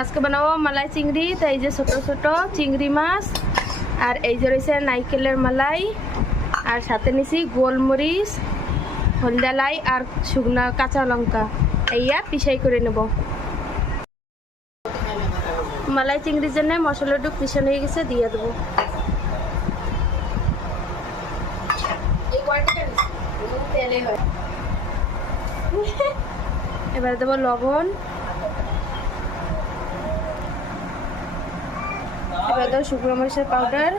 আজকে বানাবো মালাই চিংড়ি। তো এই যে ছোট ছোট চিংড়ি মাছ, আর এই যে রয়েছে নারকেলের মালাই, আর সাথে নিছি গোলমরিচ, হলদালাই আর শুকনা কাঁচা লঙ্কা। এইয়া পিসাই করে নেব। মালাই চিংড়ির জন্য মশলাটুক পিসানো হয়ে গেছে, দিয়ে দেবো। এবার দেবো লবণ, এবার দেবো শুকনো মরিচের পাউডার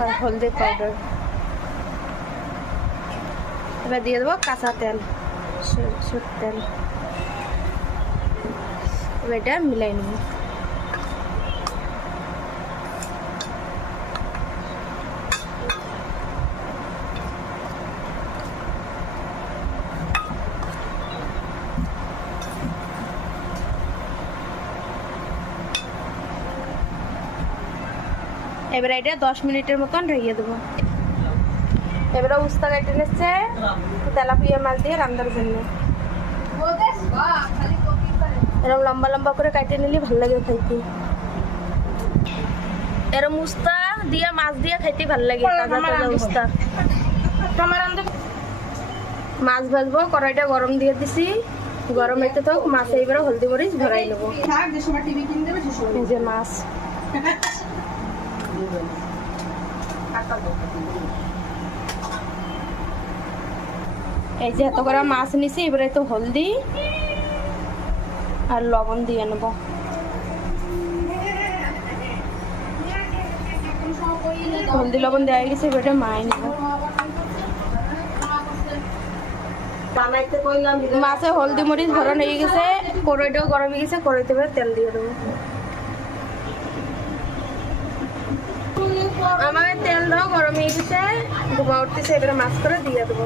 আর হলদির পাউডার। এবার দিয়ে দেবো কাঁচা তেল, সরষের তেল। এবার এটা মিলাই নেব। এবার এটা 10 মিনিটের মতন রেখে দেবো। এবারে উস্তা কেটে নিচ্ছে তেলাপিয়া মাছ দিয়ে রান্নার জন্য। এরকম লম্বা লম্বা করে কেটে নিলে ভালো লাগে খাইতে। এরকম উস্তা দিয়ে মাছ দিয়ে খাইতে ভালো লাগে, তাজা তাজা উস্তা। মাছ ভাজবো, কড়াইটা গরম দিয়ে দিছি, গরম হইতে থাক। মাছে এবারে হলদি মরিচ ভরাই নেবো। এই যে মাছ, এই যে এত করে মাছ নিছি। এবারে তো হলদি আর লবণ দিয়ে নেব। হলদি লবণ দেওয়া গেছে, এবারে মাই নেব। মাছে হলদি মরিচ ভরণ হয়ে গেছে, কড়াইটাও গরম হয়ে গেছে। কড়াইতে এবার তেল দিয়ে দেবো। আমাদের তেলটাও গরম হয়ে গেছে, ধোঁয়া উঠতেছে। এবারে মাছ করে দিয়ে দেবো।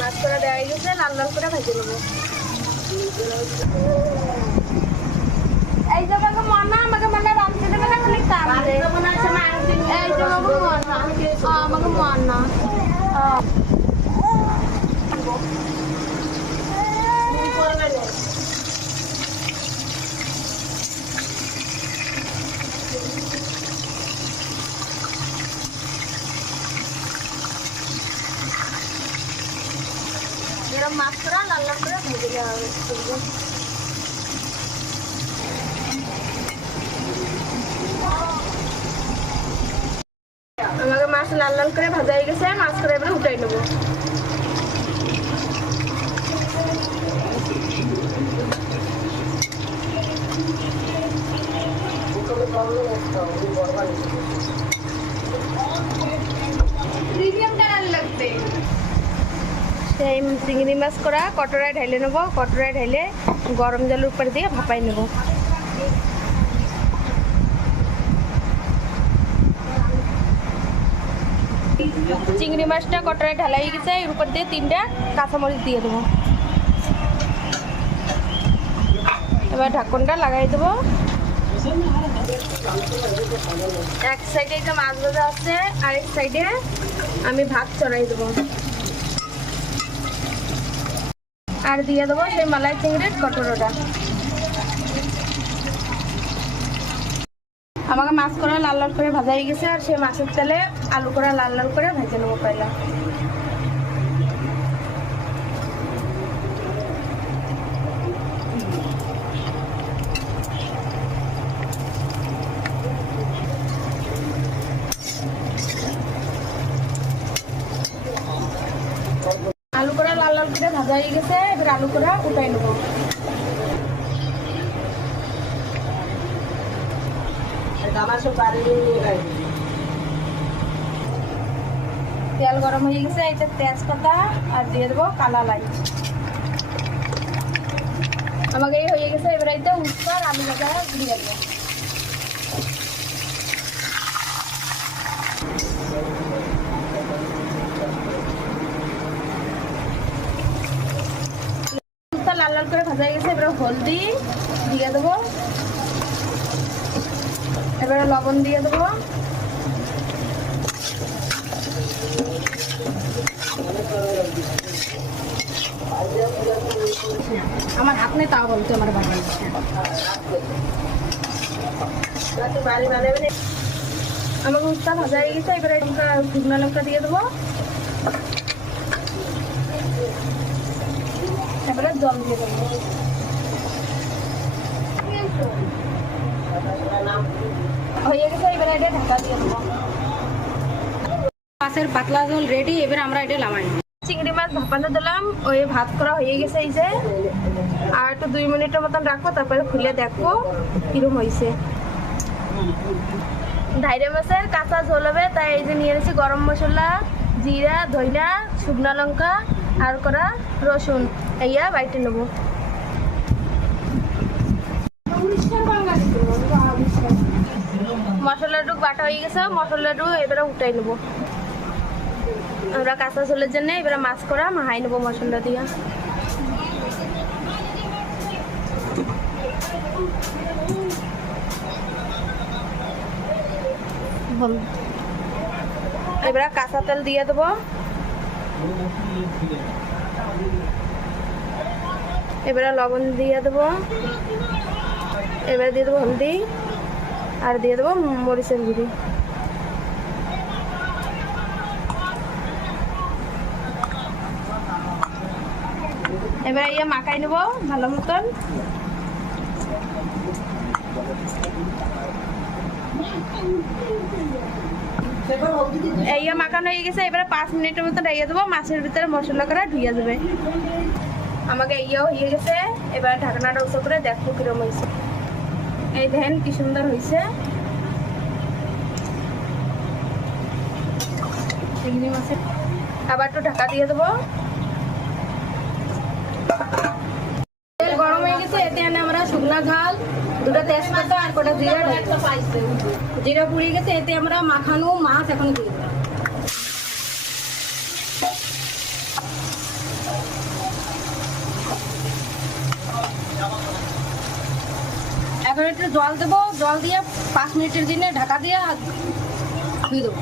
মাছ করে দেওয়া গেছে, লাল লাল করে ভেজে নেবো। এই যে আমাকে মনা, আমাকে মনে রাঁধতে দেবে না, খালি কাঁদে। এই যে আমাকে মনা, আমাকে মনা। এরকম মাছ করে লাল লাল করে ভেজে দেওয়া হবে। আমাকে মাছ লাল লাল করে ভাজা হয়ে গেছে, মাছ করে এবারে উঠাই নেবো। সেই চিংড়ি মাছ করা কটরায় ঢাইলে নেবো। কটরায় ঢাইলে গরম জলের উপর দিয়ে ভাপাই নেব। চিংড়ি মাছটা কটরায় ঢালাই গেছে, এর উপর দিয়ে 3টা কাঁচামরিচ দিয়ে দেবো। এবার ঢাকনটা লাগাই দেবো। এক সাইডে যে মাছ ভাজা আছে, আরেক সাইডে আমি ভাত চড়াই দেবো। আর দিয়ে দেবো সেই মালাই চিংড়ির কটরটা। আমাকে মাছ করা লাল লাল করে ভাজা হয়ে গেছে, আর সেই মাছের তেলে আলু করা লাল লাল করে ভেজে নেবো পয়লা। আলু করা লাল লাল করে ভাজা হয়ে গেছে, এবার আলু করা উঠাই নেবো। তেল গরম হয়ে গেছে, এই যে তেজপাতা আর দিয়ে দেবো কালা লাই। আমাকে এই হয়ে গেছে, এবার এইতে উস্তা আর আলু ভাজা দিয়ে দেবো। লাল লাল করে ভাজা গেছে, এবার হলদি দিয়ে দেবো। এবারে লবণ দিয়ে দেবো। তাও বলতে আমার ভালো লাগছে। আমার উস্তা ভাজা হয়ে গেছে, এবারে শুকনো লঙ্কা দিয়ে দেবো, এবারে জল দিয়ে দেবো। হয়ে গেছে, এবারে এটা ঢাকা দিয়ে দেবো। মাছের পাতলা ঝোল রেডি, এবার আমরা এটা নামাই নেব। চিংড়ি মাছ ভাপানো দিলাম, ওই ভাত করা হয়ে গেছে। এই যে আর একটু 2 মিনিটের মতন রাখবো, তারপরে খুলে দেখবো কিরম হয়েছে। ধাইরে মাছের কাঁচা ঝোল হবে, তাই এই যে নিয়ে এসেছি গরম মশলা, জিরা, ধইনা, শুকনো লঙ্কা আর করা রসুন, এইয়া বাইটে নেবো। মশলাটুকু বাটা হয়ে গেছে, মশলাটুকু এবারে উঠাই নেবো। আমরা কাঁচা ঝোলের জন্য এবারে মাছ করা মাহাই নেবো মশলা দিয়ে। এবারে কাঁচা তেল দিয়ে দেবো, এবারে লবণ দিয়ে দেবো, এবারে দিয়ে দেবো হলদি আর দিয়ে দেবো মরিচের গুঁড়ি। এবারে ইয়ে মাখাই নেবো ভালো মতন। এই মাখানো হয়ে গেছে, এবারে 5 মিনিটের মতো ঢাইয়া দেবো, মাছের ভিতরে মশলা করে ধুইয়া দেবে। আমাকে ইয়েও হয়ে গেছে, এবারে ঢাকনাটা উঁচু করে দেখবো কিরম হয়েছে। এই দেখেন কি সুন্দর হয়েছে চিংড়ি মাছের। আবার একটু ঢাকা দিয়ে দেবো। তেল গরম হয়ে গেছে, এতে আমরা শুকনা ঝাল, 2টা তেজপাতা আর কটা জিরা, জিরা পুড়িয়ে গেছে, এতে আমরা মাখানো মাছ এখন দিয়ে দেবো। এখন একটু জল দেবো, জল দিয়ে 5 মিনিটের জন্য ঢাকা দিয়ে ধুয়ে দেবো।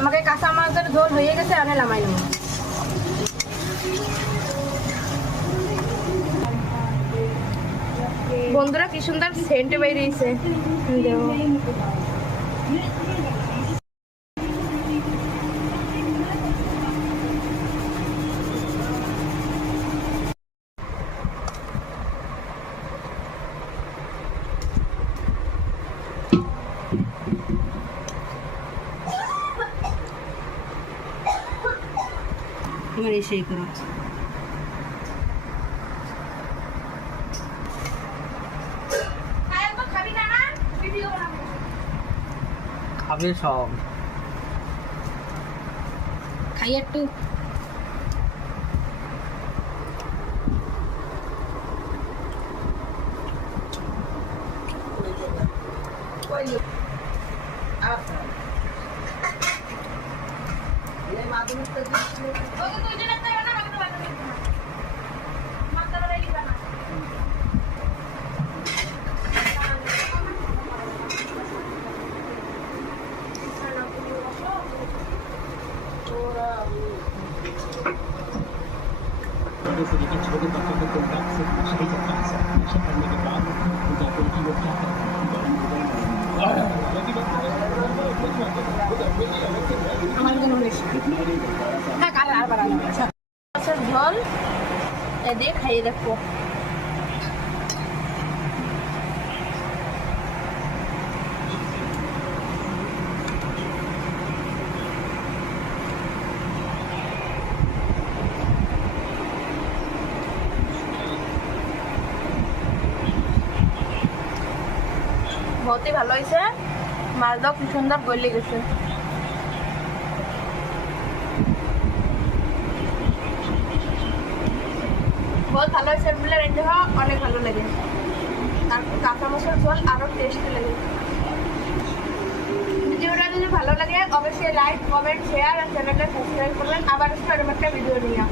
আমাকে কাঁচা মাছের ঝোল হয়ে গেছে, আমি নামাই নেব। বন্ধুরা কি সুন্দর সেন্ট বেরিয়েছে, আমার এসেই করো। খাবে সব, খাই একটু। जैसे देखिए छोटे बच्चों को कोई बात से सही करता है सर, नशा करने के बाद उनका कोई की वो क्या करता है আমার জন্য বেশি। হ্যাঁ, কাল আর বাড়ানো হবে। মাছের ঝোল এই দিয়ে খাইয়ে দেখবো। বহুতই ভালো হয়েছে, মাছটাও কি সুন্দর গলে গেছে। बहुत ভালো হয়েছে, বলে রেঁধে খাওয়া অনেক ভালো লাগে, আর কাঁচা মাছের ঝোল আরও টেস্টি লাগে। ভিডিওটা যদি ভালো লাগে অবশ্যই লাইক, কমেন্ট, শেয়ার আর চ্যানেলটা সাবস্ক্রাইব করবেন। আবার একটা ভিডিও নিয়ে